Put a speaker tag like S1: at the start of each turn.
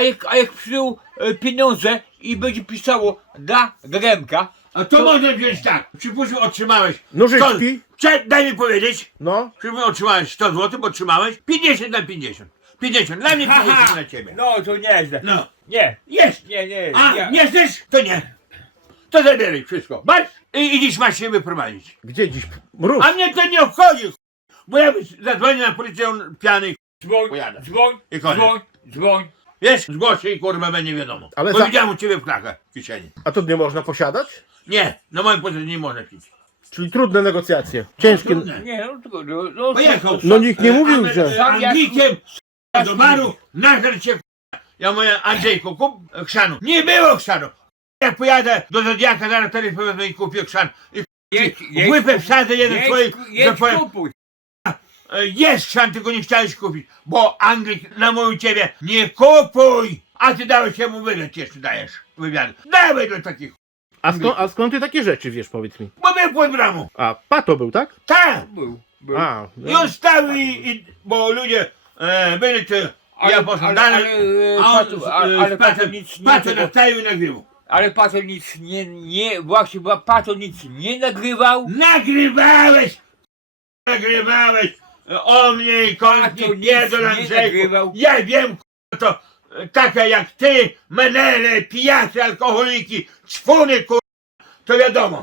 S1: a jak, a jak przyjął e, pieniądze i będzie pisało dla Gremka,
S2: A to, można wziąć tak. Przypuśćmy, otrzymałeś.
S3: Nożyczki?
S2: 100, Cze- daj mi powiedzieć.
S3: No,
S2: Przypuśćmy, otrzymałeś 100 zł, bo otrzymałeś 50 na 50. 50 dla mnie, 50 dla ciebie.
S1: no to nieźle.
S2: No.
S1: Nie,
S2: Jest.
S1: nie, nie.
S2: A
S1: ja,
S2: nie chcesz? To nie. To zabieraj wszystko. Masz i idziesz masz się wyprowadzić.
S3: gdzie dziś mróz?
S2: A mnie to nie obchodzi. ch- Bo ja zadzwonię na policję on piany.
S1: Dzwoń,
S2: Pojadę.
S1: dzwoń,
S2: I koniec.
S1: dzwoń, dzwoń.
S2: Wiesz, zgłoszę i kurwa będzie wiadomo.
S3: Ale
S2: Ale
S3: za-
S2: Powiedziałem u ciebie w klachę w kieszeni.
S3: A to nie można posiadać?
S2: Nie, na moim poziomie nie można pić.
S3: Czyli trudne negocjacje. Ciężkie.
S2: Trudne.
S1: Nie, no tylko, no, no,
S2: Pojechał.
S3: No nikt nie mówił,
S2: Amer-
S3: że-
S2: Anglikiem s- do baru, nażar cię k***a. Ja mówię, Andrzejku, kup chrzanu. Nie było chrzanu. Jak pojadę do Zodiaka, zaraz teraz powiedzmy i kupię chrzan. I
S1: jedź,
S2: w łypę wsadzę jeden
S1: jedź,
S2: swoich,
S1: jedź, kupuj.
S2: E, jest chrzan, tylko nie chciałeś kupić. Bo Anglik namówił ciebie, nie kupuj. A ty dałeś się mu wydać, jeszcze dajesz wywiadu. Dawaj do takich.
S3: A, skąd, a skąd ty takie rzeczy wiesz, powiedz mi?
S2: Bo był pod bramą.
S3: A, pato był, tak?
S2: Tak.
S1: Był, był.
S3: A,
S2: I on stał i, i bo ludzie e, byli tu, ja poszedłem dalej,
S1: ale,
S2: a on
S1: Pato-
S2: z-
S1: ale,
S2: e,
S1: ale
S2: z
S1: Pato
S2: patem,
S1: nic nie
S2: patem
S1: tego-
S2: nastawił i nagrywał.
S1: Ale Pato nic nie, nie, właśnie, bo Pato nic nie nagrywał.
S2: Nagrywałeś! Nagrywałeś o mnie i
S1: A nic
S2: pierdol
S1: nie
S2: Andrzejku.
S1: nagrywał.
S2: Ja wiem, k***a, to e, takie jak ty, menele, pijacy, alkoholiki, czwuny, kur... to wiadomo.